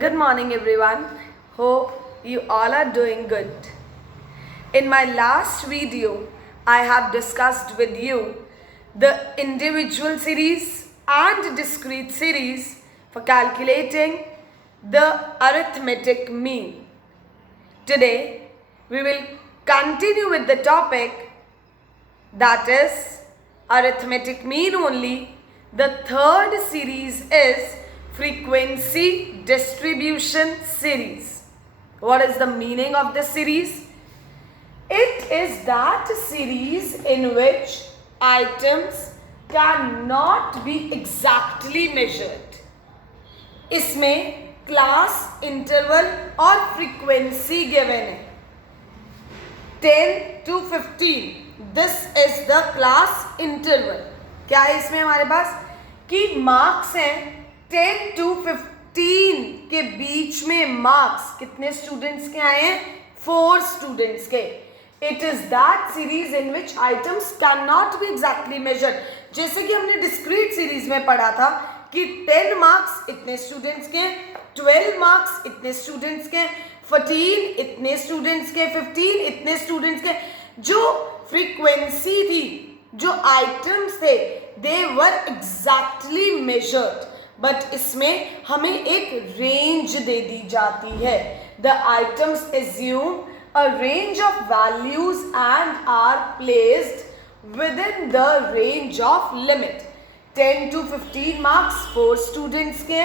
Good morning, everyone. Hope you all are doing good. In my last video, I have discussed with you the individual series and discrete series for calculating the arithmetic mean. Today, we will continue with the topic that is arithmetic mean only. The third series is frequency distribution series. What is the meaning of this series? It is that series in which items cannot be exactly measured. इसमें class interval और frequency given है 10 to 15. This is the class interval. क्या है इसमें हमारे पास कि marks हैं 10 to 15 के बीच में. मार्क्स कितने स्टूडेंट्स के आए हैं? 4 स्टूडेंट्स के. It is that series in which items can not be exactly measured. जैसे कि हमने डिस्क्रीट सीरीज में पढ़ा था कि 10 मार्क्स इतने स्टूडेंट्स के, 12 मार्क्स इतने स्टूडेंट्स के, 14 इतने स्टूडेंट्स के, 15 इतने स्टूडेंट्स के. जो फ्रीक्वेंसी थी, जो आइटम्स थे, they were exactly measured. But इसमें हमें एक रेंज दे दी जाती है. The items assume a range of values and are placed within the range of limit. 10 to 15 marks 4 students के,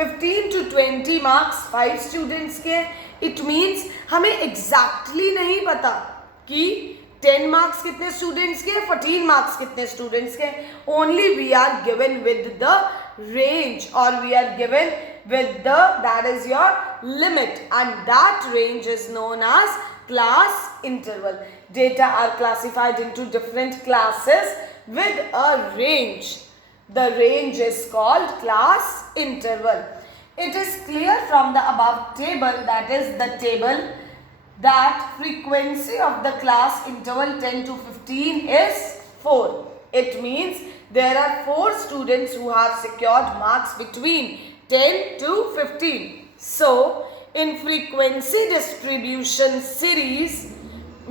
15 to 20 मार्क्स 5 स्टूडेंट्स के. इट मीन्स हमें एग्जैक्टली नहीं पता कि 10 मार्क्स कितने स्टूडेंट्स के, 14 मार्क्स कितने स्टूडेंट्स के. Only we are given with the range, or we are given with the that is your limit, and that range is known as class interval. Data are classified into different classes with a range. The range is called class interval. It is clear from the above table, that is the table, that frequency of the class interval 10 to 15 is 4. It means there are 4 students who have secured marks between 10 to 15. So, in frequency distribution series,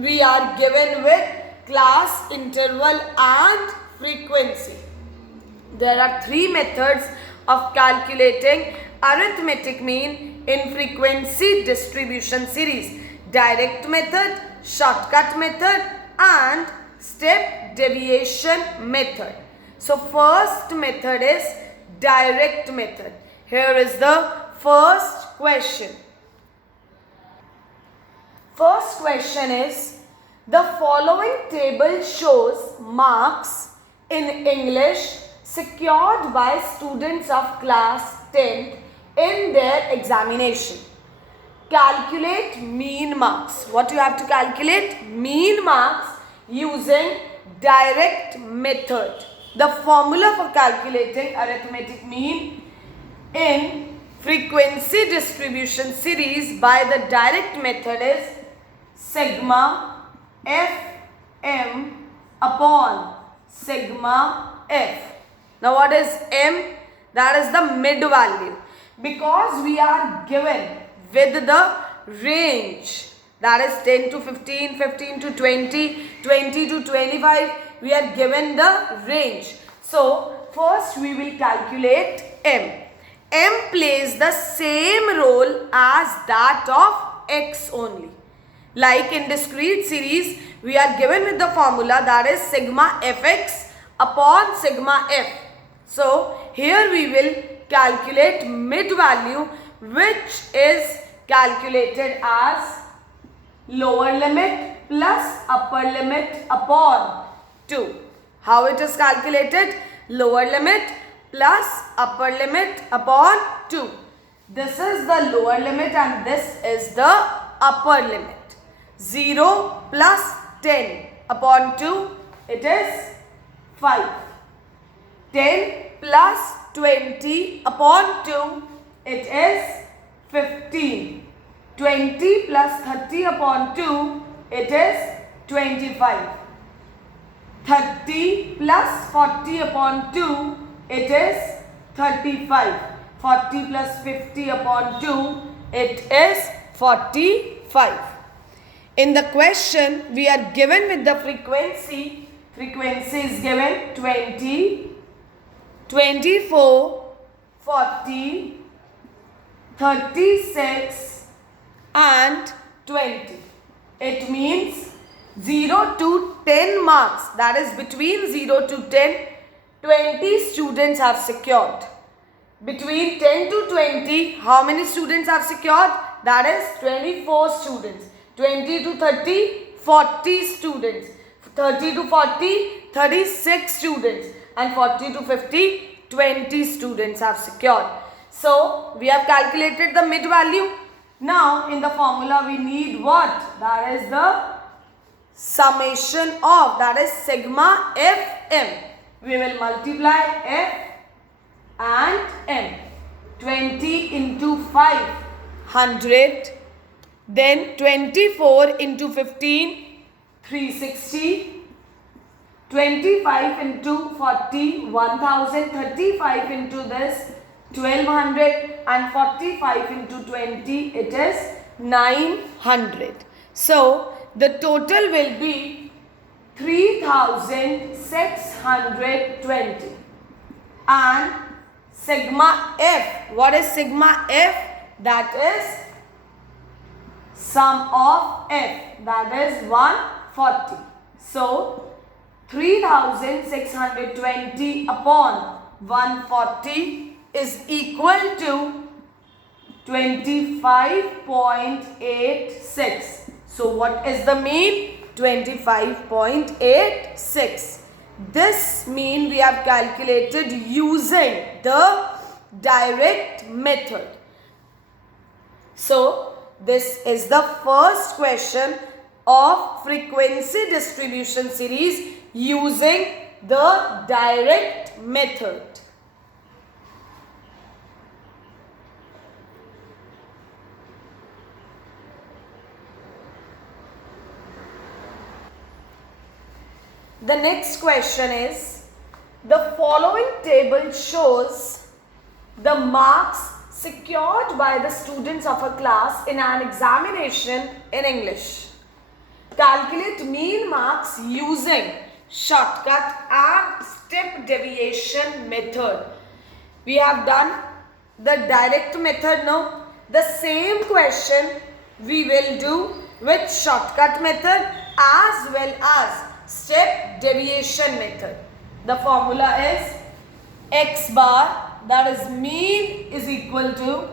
we are given with class interval and frequency. There are 3 methods of calculating arithmetic mean in frequency distribution series: direct method, shortcut method, and step deviation method. So first method is direct method. Here is the first question. First question is, the following table shows marks in English secured by students of class 10 in their examination. Calculate mean marks. What you have to calculate? Mean marks using direct method. The formula for calculating arithmetic mean in frequency distribution series by the direct method is sigma Fm upon sigma F. Now what is M? That is the mid value. Because we are given with the range, that is 10 to 15, 15 to 20, 20 to 25, we are given the range. So first we will calculate M. M plays the same role as that of X only. Like in discrete series, we are given with the formula, that is sigma Fx upon sigma F. So here we will calculate mid value, which is calculated as lower limit plus upper limit upon 2. How it is calculated? Lower limit plus upper limit upon 2. This is the lower limit and this is the upper limit. 0 plus 10 upon 2, it is 5. 10 plus 20 upon 2, it is 15. 20 plus 30 upon 2, it is 25. 30 plus 40 upon 2, it is 35. 40 plus 50 upon 2, it is 45. In the question, we are given with the frequency. Frequency is given 20, 24, 40, 36 and 20. It means 0 to 10 marks, that is between 0 to 10, 20 students have secured. Between 10 to 20, how many students have secured? That is 24 students. 20 to 30, 40 students. 30 to 40, 36 students. And 40 to 50, 20 students have secured. So, we have calculated the mid value. Now, in the formula, we need what? That is the summation of, that is sigma Fm. We will multiply F and M. 20 into 5, 100. Then 24 into 15, 360. 25 into 40, 1000. 35 into this, 1200. And 45 into 20, it is 900. So, the total will be 3620. And sigma F, what is sigma F? That is sum of F, that is 140. So, 3620 upon 140 is equal to 25.86. So, what is the mean? 25.86. This mean we have calculated using the direct method. So, this is the first question of frequency distribution series using the direct method. The next question is, the following table shows the marks secured by the students of a class in an examination in English. Calculate mean marks using shortcut and step deviation method. We have done the direct method now. The same question we will do with shortcut method as well as step deviation method. The formula is x bar, that is mean, is equal to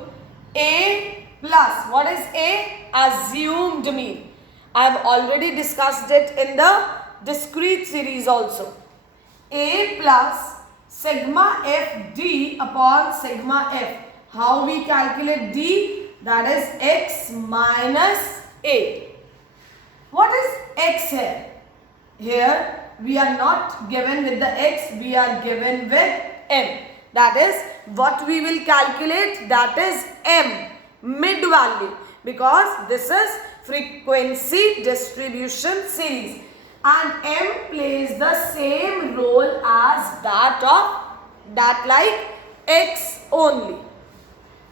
A plus, what is A? Assumed mean. I have already discussed it in the discrete series also. A plus sigma f d upon sigma f. How we calculate d? That is x minus A. What is x here? Here we are not given with the x, we are given with m. That is what we will calculate, that is m, mid value, because this is frequency distribution series and m plays the same role as that like x only.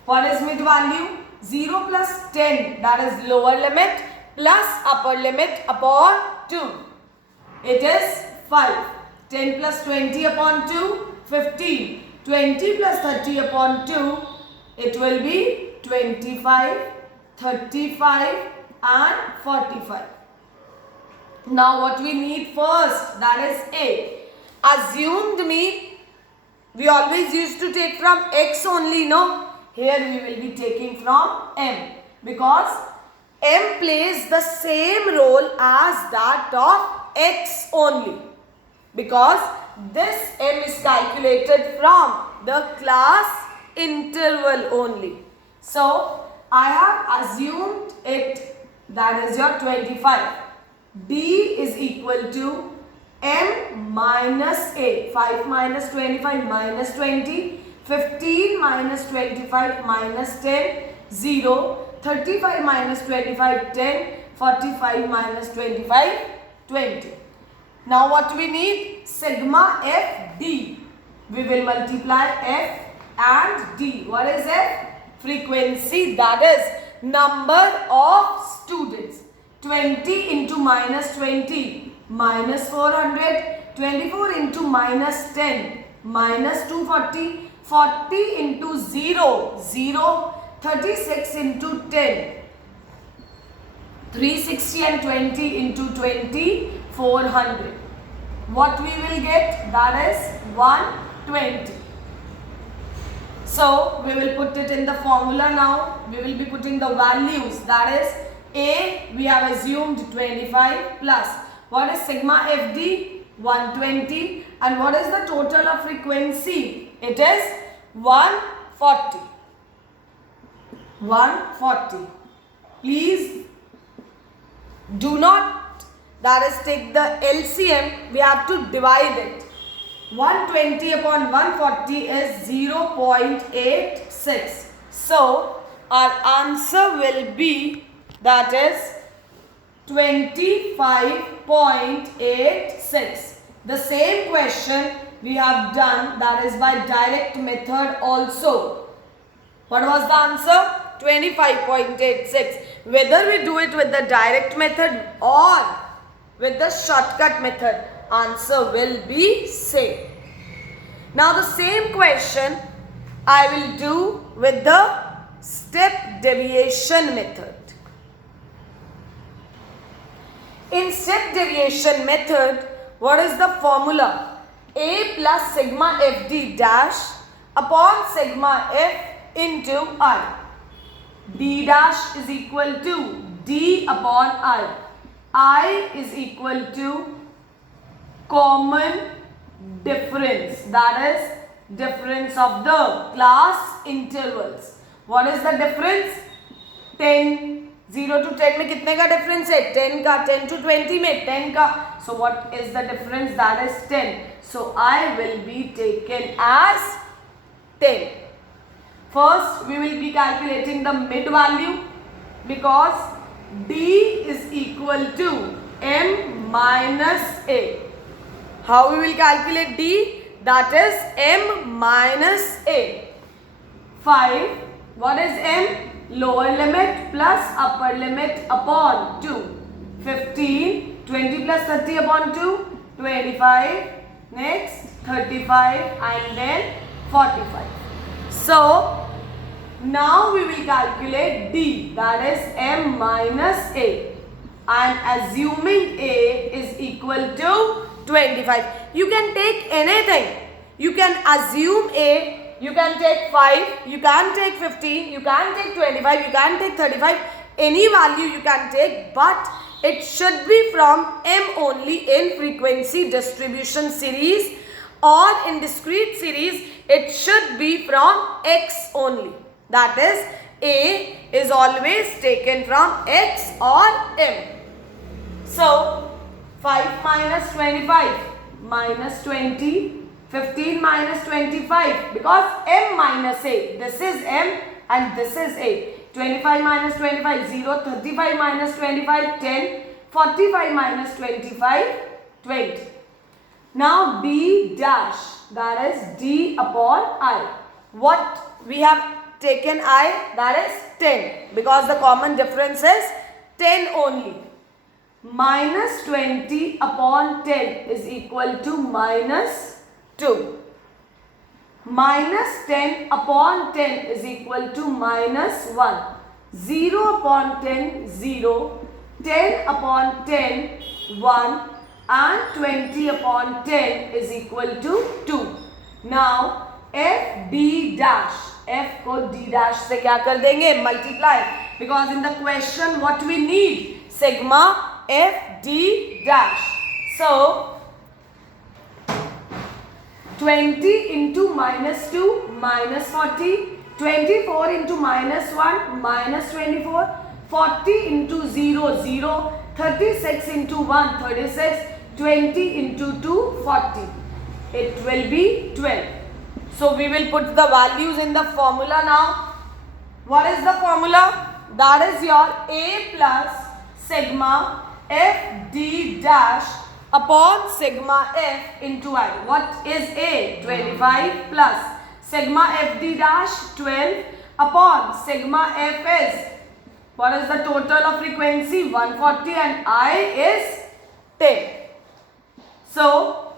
What is mid value? 0 plus 10, that is lower limit, plus upper limit upon 2. It is 5. 10 plus 20 upon 2, 15. 20 plus 30 upon 2, it will be 25, 35 and 45. Now what we need first, that is A. Assumed mean, we always used to take from x only, no? Here we will be taking from m, because m plays the same role as that of x only, because this m is calculated from the class interval only. So, I have assumed it, that is your 25. D is equal to m minus A. 5 minus 25 minus 20. 15 minus 25 minus 10. 0. 35 minus 25, 10. 45 minus 25, 20. Now what we need? Sigma FD. We will multiply F and D. What is F? Frequency, that is number of students. 20 into minus 20, minus 400. 24 into minus 10, minus 240. 40 into 0, 0. 36 into 10, 360 and 20 into 20, 400. What we will get? That is 120. So we will put it in the formula now. We will be putting the values. That is A, we have assumed 25 plus. What is sigma FD? 120. And what is the total of frequency? It is 140. 140. Please do not, that is, take the LCM. We have to divide it. 120 upon 140 is 0.86. So our answer will be, that is 25.86. The same question we have done, that is by direct method also. What was the answer? 25.86. Whether we do it with the direct method or with the shortcut method, answer will be same. Now the same question I will do with the step deviation method. In step deviation method, what is the formula? A plus sigma FD dash upon sigma F into I. D dash is equal to D upon I. I is equal to common difference, that is difference of the class intervals. What is the difference? 10. 0 to 10 में कितने का difference है? 10 का. 10 to 20 में 10 का. So what is the difference? That is 10. So I will be taken as 10. First we will be calculating the mid value, because D is equal to M minus A. How we will calculate D? That is M minus A. 5. What is M? Lower limit plus upper limit upon 2. 15. 20 plus 30 upon 2. 25. Next 35 and then 45. So now we will calculate D, that is M minus A. I am assuming A is equal to 25. You can take anything. You can assume A. You can take 5, you can take 15, you can take 25, you can take 35, any value you can take, but it should be from M only in frequency distribution series, or in discrete series it should be from X only. That is, A is always taken from X or M. So 5 minus 25 minus 20. 15 minus 25, because M minus A, this is M and this is A. 25 minus 25, 0. 35 minus 25, 10. 45 minus 25, 20. Now D dash, that is D upon I. What we have taken I, that is 10, because the common difference is 10 only. Minus 20 upon 10 is equal to minus 2. Minus 10 upon 10 is equal to minus 1. 0 upon 10, 0. 10 upon 10, 1. And 20 upon 10 is equal to 2. Now, F D dash. F को D dash से क्या कर देंगे? Multiply. Because in the question what we need? Sigma F D dash. So, 20 into minus 2, minus 40, 24 into minus 1, minus 24, 40 into 0, 0, 36 into 1, 36, 20 into 2, 40. It will be 12. So we will put the values in the formula now. What is the formula? That is your A plus sigma F D dash upon sigma F into I. What is A? 25 plus sigma FD dash 12 upon sigma F is, what is the total of frequency? 140 and I is 10. So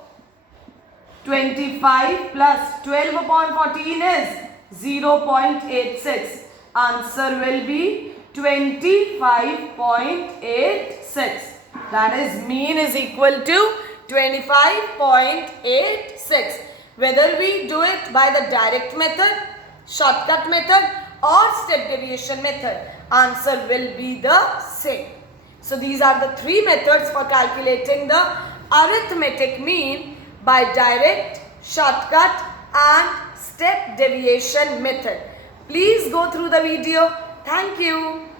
25 plus 12 upon 14 is 0.86. Answer will be 25.86. That is mean is equal to 25.86. Whether we do it by the direct method, shortcut method or step deviation method, answer will be the same. So these are the three methods for calculating the arithmetic mean by direct, shortcut and step deviation method. Please go through the video. Thank you.